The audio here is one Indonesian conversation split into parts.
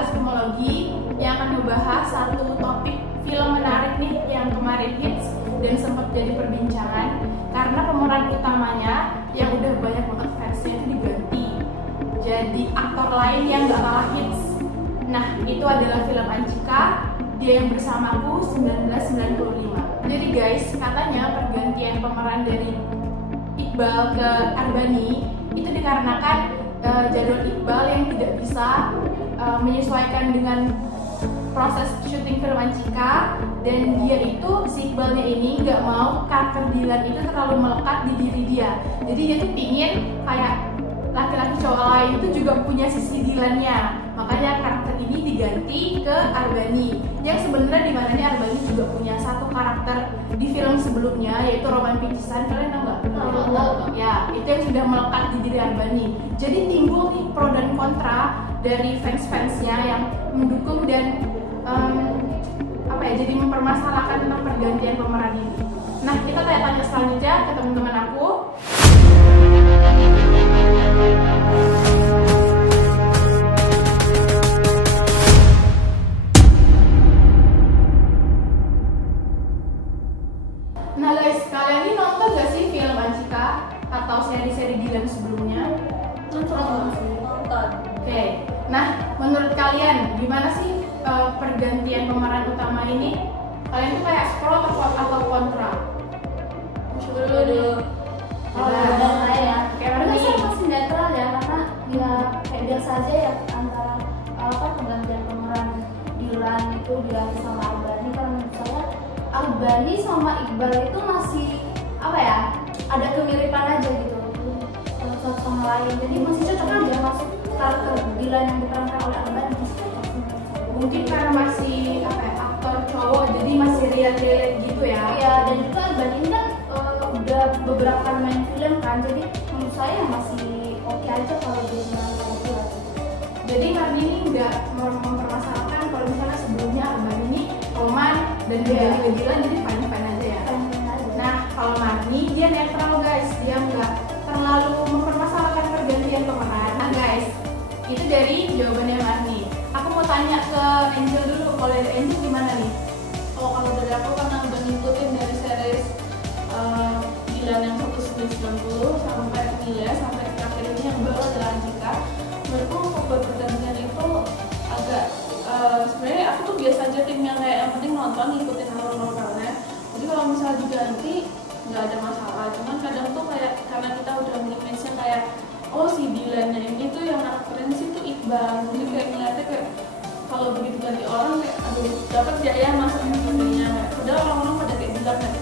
Fakultas Filmologi yang akan membahas satu topik film menarik nih yang kemarin hits dan sempat jadi perbincangan karena pemeran utamanya yang udah banyak banget fansnya itu diganti jadi aktor lain yang gak kalah hits. Nah, itu adalah film Anjika, Dia Yang Bersamaku 1995. Jadi guys, katanya pergantian pemeran dari Iqbal ke Arbani itu dikarenakan jadwal Iqbal yang tidak bisa menyesuaikan dengan proses syuting film Anjika, dan dia itu, si Iqbalnya ini nggak mau karakter Dilan itu terlalu melekat di diri dia. Jadi dia tuh pingin kayak laki-laki cowok lain itu juga punya sisi Dilannya. Makanya karakter ini diganti ke Arbani, yang sebenarnya di mana nih Arbani juga punya satu karakter di film sebelumnya yaitu Roman Picisan. Kalian tahu nggak? Ya, itu yang sudah melekat di diri Arbani. Jadi timbul nih pro dan kontra dari fans-fansnya yang mendukung dan jadi mempermasalahkan tentang pergantian pemeran ini. Nah, kita tanya selanjutnya ke teman-teman aku. Nah guys, kalian ini nonton gak sih film Anjika atau seri-seri Dilan sebelumnya? Nonton. Oke. Nah, menurut kalian gimana sih pergantian pemeran utama ini? Kalian tuh kayak pro atau kontra? Coba dulu. Kalau saya ya, kayak saya masih netral ya, karena ya kayak biasa aja ya antara pergantian pemeran Dilan itu diganti sama Arbani. Karena menurut saya Arbani sama Iqbal itu masih ada kemiripan aja gitu satu sama lain, jadi masih cocok aja masuk karakter Dilan yang diperankan oleh Arbani. Mungkin karena masih aktor cowok, jadi masih real gitu ya. Iya, dan juga Arbani ini kan udah beberapa kali main film kan, jadi menurut saya masih oke aja kalau dia main film. Jadi Marni ini nggak mempermasalahkan kalau misalnya sebelumnya Arbani ini Roman dan dia juga Dilan, jadi fine aja ya. Nah, kalau Marni dia netral guys, dia nggak terlalu mempermasalahkan pergantian pemeran. Nah guys, itu dari jawabannya Marni. Aku mau tanya ke Angel dulu, kalau dari Angel gimana nih? Kalau dari aku karena udah ngikutin dari series Dilan yang 1990 sampai Emilia sampai terakhir ini yang baru adalah Anjika, menurutku buat pergantian itu agak sebenarnya aku tuh biasa aja tim yang kayak yang penting nonton ngikutin alur novelnya. Jadi kalau misalnya diganti nggak ada masalah, cuman kadang tuh kayak karena kita udah mention kayak oh si Dilannya ini tuh yang karakternya sih tuh Iqbal, jadi kayak ngeliatnya kayak kalau begitu ganti orang kayak aduh dapat gak ya masuknya sebenarnya. Padahal orang-orang pada kayak bilang kayak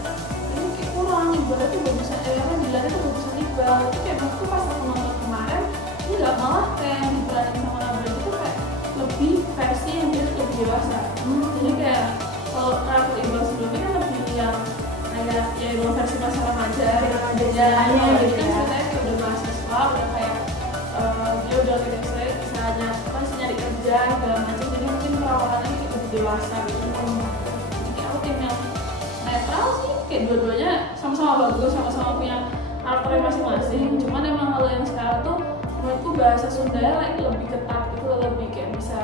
ini kayak kurang, Iqbal itu bagusan Dilan itu bagusan Iqbal. Itu kayak menurutku pas aku nonton kemarin ini nggak malah kayak yang diberanin sama Nabila itu kayak lebih versi yang dia lebih dewasa. Jadi kayak kalau karakter Iqbal sebelumnya kan lebih yang kayak ya Iqbal versi masa remaja jadi kan ceritanya kayak udah mahasiswa, udah kayak dia udah kayak misalnya nyari kerja segala macam, jadi mungkin perawatannya kayak lebih dewasa gitu. Jadi aku tim yang netral sih, kayak dua-duanya sama-sama bagus, sama-sama punya karakternya masing-masing. Cuman emang kalau yang sekarang tuh menurutku bahasa Sundanya lebih ketat gitu, lebih kayak bisa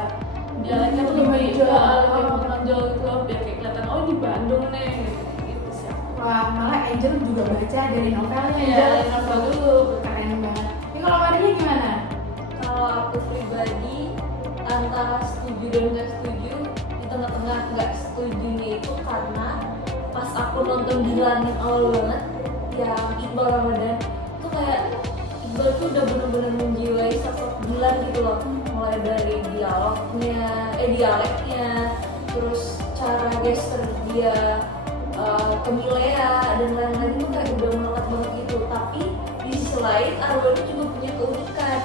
dialeknya tuh lebih menonjol gitu loh, biar kayak kelihatan oh di Bandung nih gitu sih. Wah, malah Angel juga baca dari novelnya. Iya, dari novel dulu. Keren banget. Ini kalau Maria gimana? Kalau aku pribadi antara setuju dan nggak setuju, di tengah-tengah nggak setujunya itu karena pas aku nonton Dilan yang awal banget yang Iqbal Ramadan itu kayak Iqbal tuh udah bener-bener menjiwai sosok Dilan gitu loh, mulai dari dialeknya, terus cara gesture dia ke Milea dan lain-lain itu kayak udah melekat banget gitu. Tapi di sisi lain Arbani juga punya keunikan,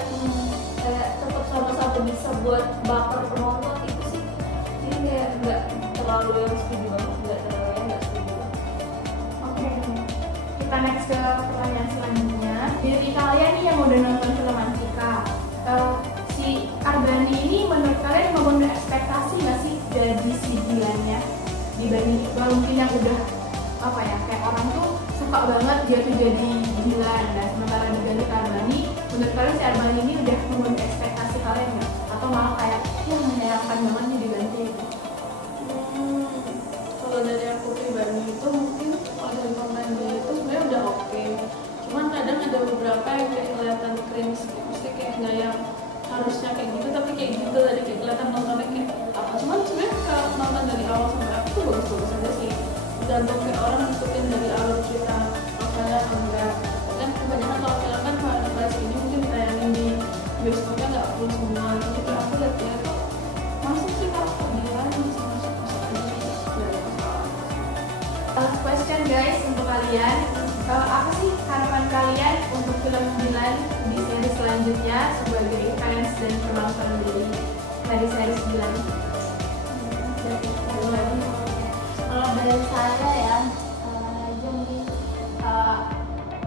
kayak tetap sama-sama bisa buat baper penonton itu sih. Jadi kayak nggak terlalu yang setuju banget, nggak terlalu yang nggak setuju. Oke, kita next ke pertanyaan selanjutnya. Dari kalian nih yang udah nonton film Anjika, si Arbani ini menurut kalian membangun ekspektasi nggak sih dari si Dilannya dibanding Iqbal mungkin yang udah kayak orang tuh suka banget dia tuh jadi Dilan, dan sementara diganti ke Arbani, menurut kalian si Arbani ini udah membangun ekspektasi kalian nggak? Atau malah kayak ya hanya pandangannya diganti. Kalau dari aku pribadi itu mungkin kalau dari pemeran dia itu sebenarnya udah oke. Cuman kadang ada beberapa yang kayak kelihatan cringe, maksudnya kayak nggak yang harusnya kayak gitu tapi kayak gitu tadi kayak kelihatan nontonnya kayak apa. Cuman sebenarnya kalau nonton dari awal sampai akhir tuh bagus-bagus aja sih. Tergantung kayak orang ngikutin dari alur cerita novelnya atau enggak. Kan kebanyakan kalau film kan bahas ini mungkin ditayangin di bioskopnya nggak perlu semua. Jadi kayak aku lihat ya tuh masuk sih karakter dia masuk aja sih. Last question guys untuk kalian, apa sih harapan kalian untuk film Dilan di seri selanjutnya sebagai fans dan penonton dari seri Dilan? Kalau dari saya ya, jadi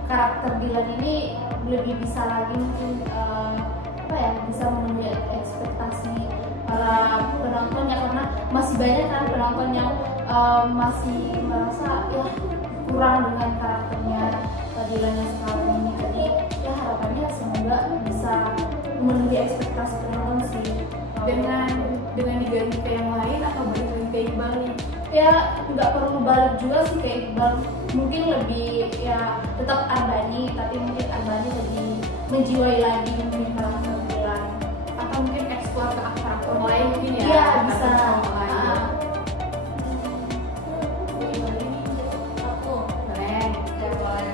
karakter Dilan ini lebih bisa lagi mungkin bisa memenuhi ekspektasi para penontonnya, karena masih banyak kan penonton yang masih merasa ya kurang dengan karakternya Dilan yang sekarang ini. Jadi ya harapannya semoga bisa memenuhi ekspektasi penonton sih. Dengan diganti ke yang lain atau balik lagi ke Iqbal nih? Ya nggak perlu balik juga sih ke Iqbal, mungkin lebih ya tetap Arbani, tapi mungkin Arbani lebih menjiwai lagi mungkin karakter Dilan, Atau mungkin eksplor ke aktor lain mungkin ya? iya bisa. Aku Keren.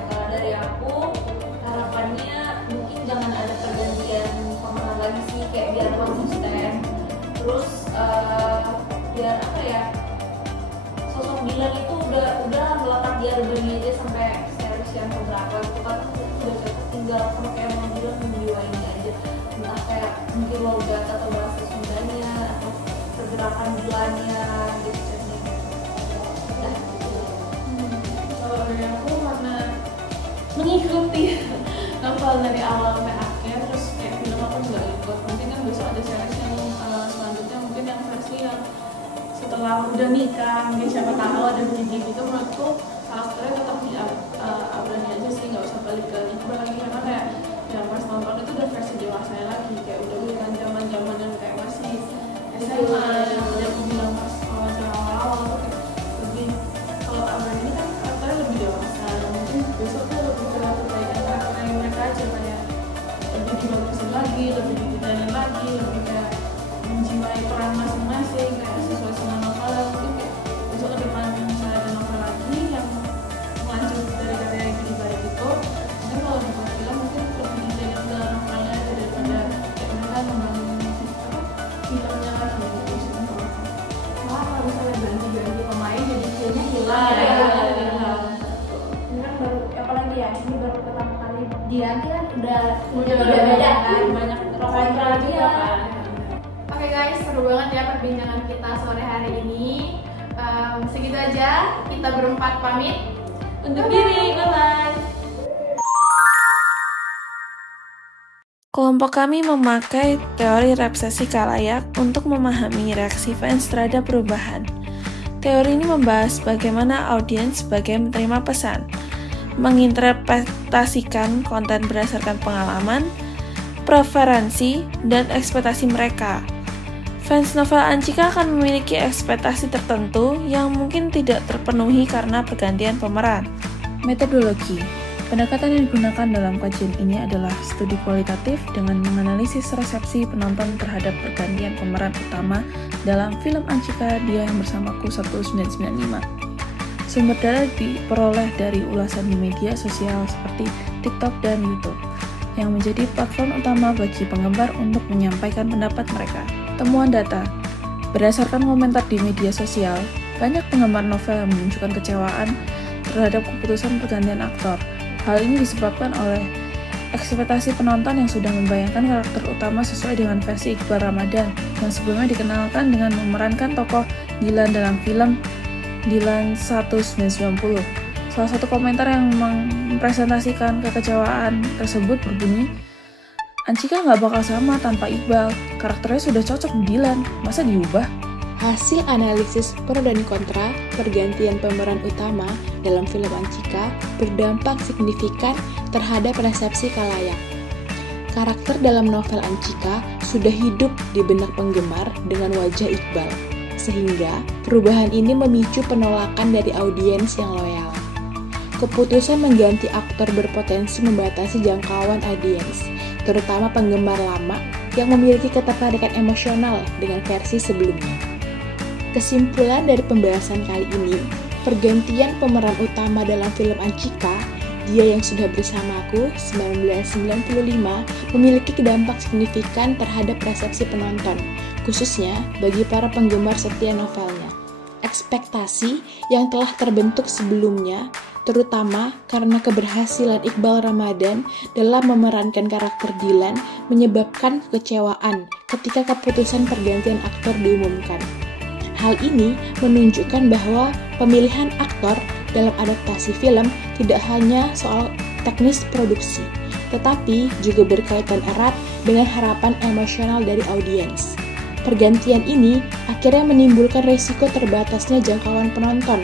kalau dari aku harapannya mungkin jangan ada pergantian pemeran lagi sih, kayak biar konsisten. Terus biar apa ya, sosok Dilan itu udah melekat di Arbani aja sampai series yang keberapa itu kan udah cocok, tinggal kalau kayak mau Dilan menjiwainya aja, entah kayak mungkin logat atau bahasa Sundanya atau pergerakan Dilannya gitu. Udah gitu. Kalau dari aku karena mengikuti novel dari awal sampai akhir, terus kayak film aku juga ikut. Mungkin kan besok ada series yang selanjutnya, mungkin yang versi yang setelah udah nikah, mungkin siapa tahu ada baby gitu. Menurutku karakternya tetap di Abrani aja sih, nggak usah balik ke Iqbal lagi, karena kayak yang pas nonton itu udah versi dewasanya lagi, kayak udah bukan zaman yang kayak masih SMA yang udah aku bilang pas awal-awal tuh kayak lebih, kalau Abrani ini kan karakternya lebih dewasa. Mungkin besok tuh lebih ke perbaikan karakternya mereka aja, kayak lebih dibagusin lagi, lebih didetailin lagi, lebih kayak menjiwai peran masing-masing kayak sesuai sama novel. Mungkin kayak besok ke depan misalnya ada novel lagi yang melanjut dari karya yang di balik itu, mungkin kalau dibuat film mungkin lebih detailin ke novelnya aja daripada kayak mereka membangun filmnya lagi gitu sih. Wah, kalau misalnya ganti-ganti pemain jadi filmnya hilang ya. Ini kan baru apalagi ya, ini baru pertama kali diganti kan udah Udah beda kan. banyak novel juga kan. Oke guys, seru banget ya perbincangan kita sore hari ini. Segitu aja, kita berempat pamit. Untuk diri, bye-bye. Kelompok kami memakai teori representasi khalayak untuk memahami reaksi fans terhadap perubahan. Teori ini membahas bagaimana audiens sebagai menerima pesan, menginterpretasikan konten berdasarkan pengalaman, preferensi, dan ekspektasi mereka. Fans novel Anchika akan memiliki ekspektasi tertentu yang mungkin tidak terpenuhi karena pergantian pemeran. Metodologi. Pendekatan yang digunakan dalam kajian ini adalah studi kualitatif dengan menganalisis resepsi penonton terhadap pergantian pemeran utama dalam film Anchika Dia Yang Bersamaku 1995. Sumber data diperoleh dari ulasan di media sosial seperti TikTok dan YouTube, yang menjadi platform utama bagi penggemar untuk menyampaikan pendapat mereka. Temuan data. Berdasarkan komentar di media sosial, banyak penggemar novel yang menunjukkan kecewaan terhadap keputusan pergantian aktor. Hal ini disebabkan oleh ekspektasi penonton yang sudah membayangkan karakter utama sesuai dengan versi Iqbal Ramadan yang sebelumnya dikenalkan dengan memerankan tokoh Dilan dalam film Dilan 1990. Salah satu komentar yang mempresentasikan kekecewaan tersebut berbunyi, Anchika nggak bakal sama tanpa Iqbal, karakternya sudah cocok di Dilan, masa diubah? Hasil analisis pro dan kontra pergantian pemeran utama dalam film Anchika berdampak signifikan terhadap resepsi khalayak. Karakter dalam novel Anchika sudah hidup di benak penggemar dengan wajah Iqbal, sehingga perubahan ini memicu penolakan dari audiens yang loyal. Keputusan mengganti aktor berpotensi membatasi jangkauan audiens, terutama penggemar lama yang memiliki ketertarikan emosional dengan versi sebelumnya. Kesimpulan dari pembahasan kali ini, pergantian pemeran utama dalam film Anchika, Dia Yang Sudah Bersamaku 1995, memiliki dampak signifikan terhadap persepsi penonton, khususnya bagi para penggemar setia novelnya. Ekspektasi yang telah terbentuk sebelumnya, terutama karena keberhasilan Iqbal Ramadan dalam memerankan karakter Dilan, menyebabkan kekecewaan ketika keputusan pergantian aktor diumumkan. Hal ini menunjukkan bahwa pemilihan aktor dalam adaptasi film tidak hanya soal teknis produksi, tetapi juga berkaitan erat dengan harapan emosional dari audiens. Pergantian ini akhirnya menimbulkan risiko terbatasnya jangkauan penonton,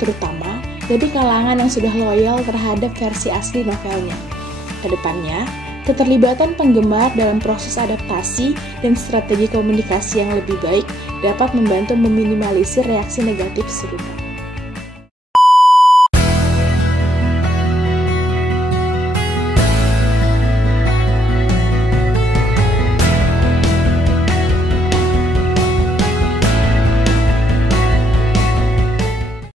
terutama dari kalangan yang sudah loyal terhadap versi asli novelnya. Kedepannya, keterlibatan penggemar dalam proses adaptasi dan strategi komunikasi yang lebih baik dapat membantu meminimalisir reaksi negatif serupa.